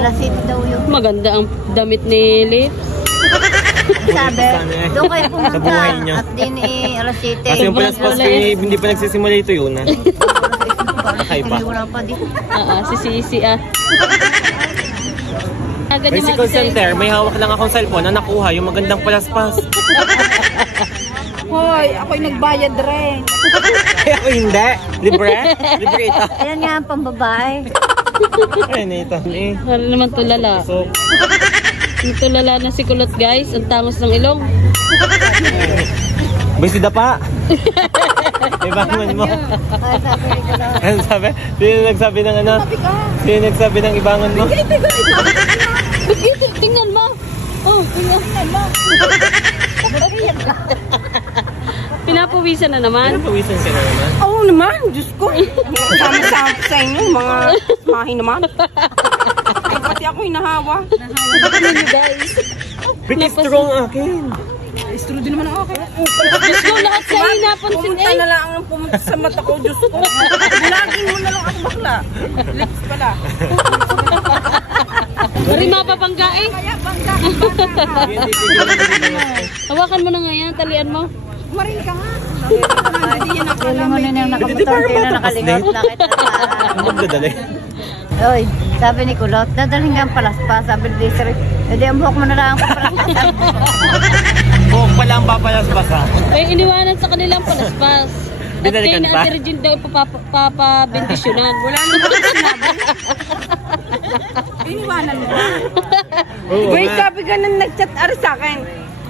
Alas 7 daw yun. Maganda ang damit ni Lips. Sabi, doon kayo pumunta. At din alas 7. Kasi yung palaspas ko hindi pa nagsisimula ito yun. Ay ba? Wala pa din. Si Sisi May call center, may hawak lang akong cellphone na nakuha yung magandang palaspas. Hoy, ako'y nagbayad rin. Ay, ako hindi. Libre? Libre ito. Ayan nga ang pambabae. Ayan ito. Ano naman tulala? So, tulala na si Kulot guys. Ang tangos ng ilong. Bay si Dapa. May bangon mo. Ano sabi? Sino nagsabi ng ano? Sino nagsabi ng ibangon mo? Tingnan mo. Oh, tingnan mo. Pinapawisan na naman. Pinapawisan ka na naman? Oo naman, Diyos ko. Sama-sama sa inyo, mga mahi naman. Pati ako hinahawa. Ano nyo guys? Pretty strong akin. Istro din naman ako. Diyos ko, lahat kayo napansin Pumunta na lang ang pumunta sa mata ko, Diyos ko. Laging mo na lang ako bakla. Lips pala. Mari mapapangga eh. Kaya bangga. Hawakan mo na nga yan, talian mo. Marin ka nga. Hindi mo na yung nakamotor din na nakalingot. Ang magdadali. Oy, sabi ni Kulot, dadalhin ka ang palaspas. Sabi ni Desiree, hindi ang buhok mo na lang ang palaspas. Buhok pala ang papalaspas ha. May iniwanan sa kanilang palaspas. At kayo Binalikan na pa? Ate Regine daw papabendisyonan. Wala naman sinabi. Iniwanan mo ba? Wait, sabi ka nang nag-chat sa akin.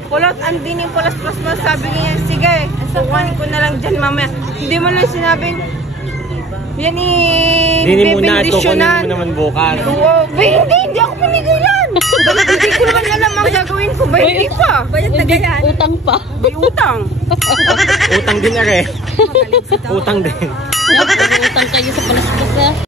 Kulot, andin yung palaspas mo. Sabi niya, sige, sukuhanin ko na lang dyan mamaya. Hindi mo lang sinabing, yan Hindi mo na ito, kunin mo naman bukas. Oo, hindi ako pinigilan. Hindi ko naman alam ang gagawin ko. Hindi pa. Bayad na ganyan. Utang pa. May utang. Utang din na rin. Utang din. Utang kayo sa palaspas ha.